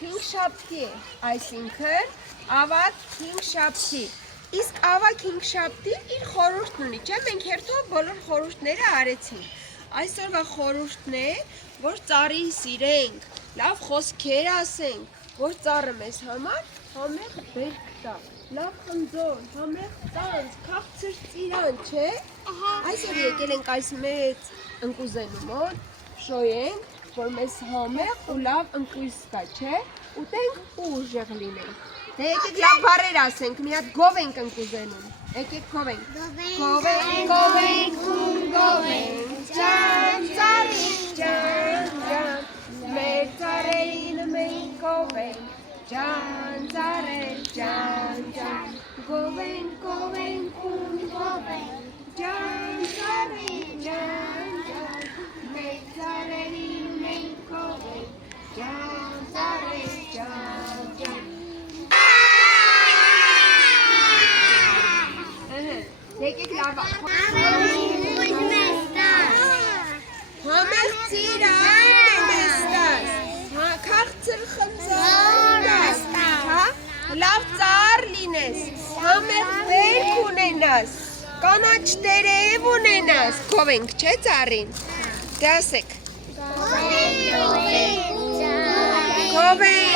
Հինգշաբթի է, այսինքն ավագ հինգշաբթի։ Իսկ ավագ հինգշաբթին իր խորհուրդն ունի, չէ՞, մենք հերթով բոլոր խորհուրդները արեցինք։ Այսօրվա խորհուրդն է, որ ծառին սիրենք, լավ խոսքեր ասենք, որ ծառը մեզ համար համեղ բերք տա, լավ խնձոր, համեղ ծանց, քաղցր ծիրան, չէ՞։ Այսօր եկել ենք այս մեծ ընկուզենու մոտ, շոյենք, որ մեզ համեղ ու լավ ընկույզ տա, չէ՞, ուտենք ու ուժեղ լինենք։ Դե եկեք լավ բառեր ասենք, մի հատ գով ենք ընկուզենում, եկեք գովենք։ Գովենք, գովենք, գովենք, ջան, ծառիկ, ջան, ջան, մեր ծառերին մենք գովենք, ջան, ծառեր, ջան, ջան, գովենք, գովենք, գովենք, ջան, ծառիկ, ջան, ջան, մեր ծառերին մենք գովենք, ջան, ծառեր, ջան, ջան։ Եկեք լավ համեղ ծիրան մեզ տաս, քաղցր խնձոր տաս, լավ ծառ լինես, համեղ բերք ունենաս, կանաչ տերև ունենաս, գովենք, չէ՞ ծառին, դե ասեք։ Գովենք